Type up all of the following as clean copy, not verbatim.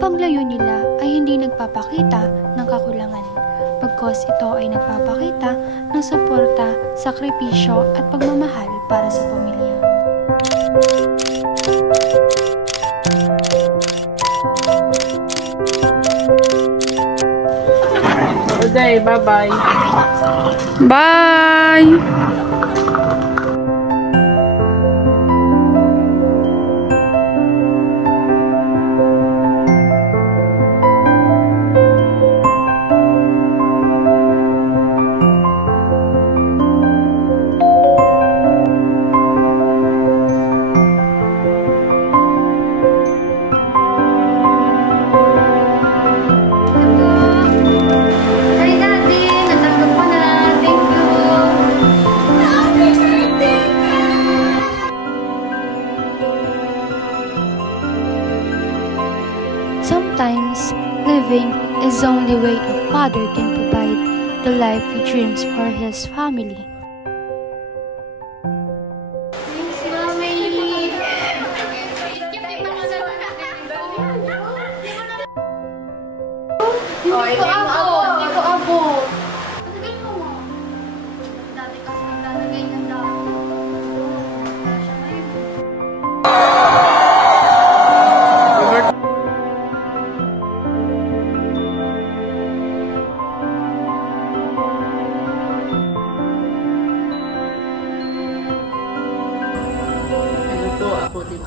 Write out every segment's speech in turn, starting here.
paglayo nila ay hindi nagpapakita ng kakulangan, bagkus ito ay nagpapakita ng suporta, sakripisyo at pagmamahal para sa pamilya. Okay, bye-bye. Bye! Sometimes, living is the only way a father can provide the life he dreams for his family.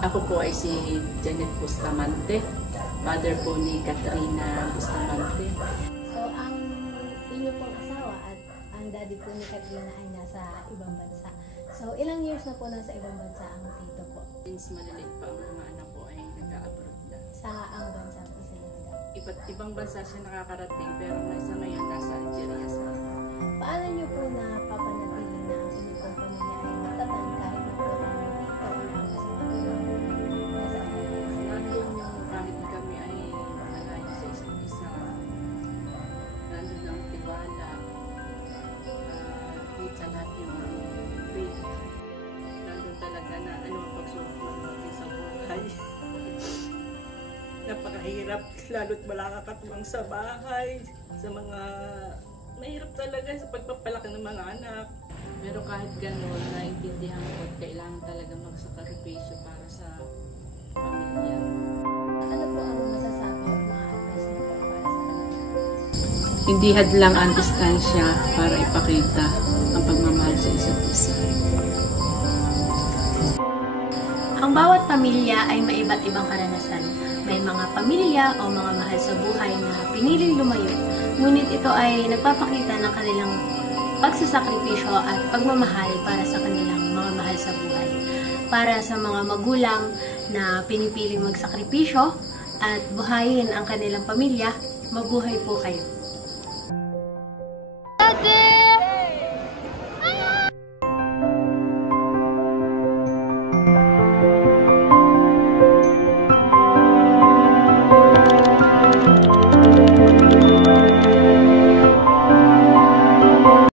Ako po ay si Janet Bustamante, mother po ni Katrina Bustamante. So, ang inyo pong asawa at ang daddy po ni Katrina ay nasa ibang bansa. So, ilang years na po nasa ibang bansa ang tito po? Since maliliit pa ang mga anak ko ay nag-a-abroad na. Sa ang bansa po sila nag-a-abroad? Ibang bansa siya nakakarating pero sa ngayon nasa Algeria sa. Paano niyo po na papanatili na ang inyo pong pamilya ay matatag kahit na po ang tito o ang asawa nasa nandun yung kahit kami ay malayo sa isa't isa, nandun ang tiwala, higit sa lahat yung faith, nandun talaga na anong pagsubok natin sa buhay. Napakahirap, lalo't wala kakatuwang sa bahay, sa mga mahirap talaga sa pagpapalaki ng mga anak. Pero kahit gano'n, naintindihan ko at kailangan talaga magsakripisyo para sa pamilya. Ano po ang masasabi o mga advice niyo po para sa kanila? Hindi hadlang ang distansya para ipakita ang pagmamahal sa isa't isa. Ang bawat pamilya ay may iba't ibang karanasan. May mga pamilya o mga mahal sa buhay na piniling lumayo, ngunit ito ay nagpapakita ng kanilang pagsasakripisyo at pagmamahal para sa kanilang mga mahal sa buhay. Para sa mga magulang na pinipiling magsakripisyo at buhayin ang kanilang pamilya, mabuhay po kayo. Daddy!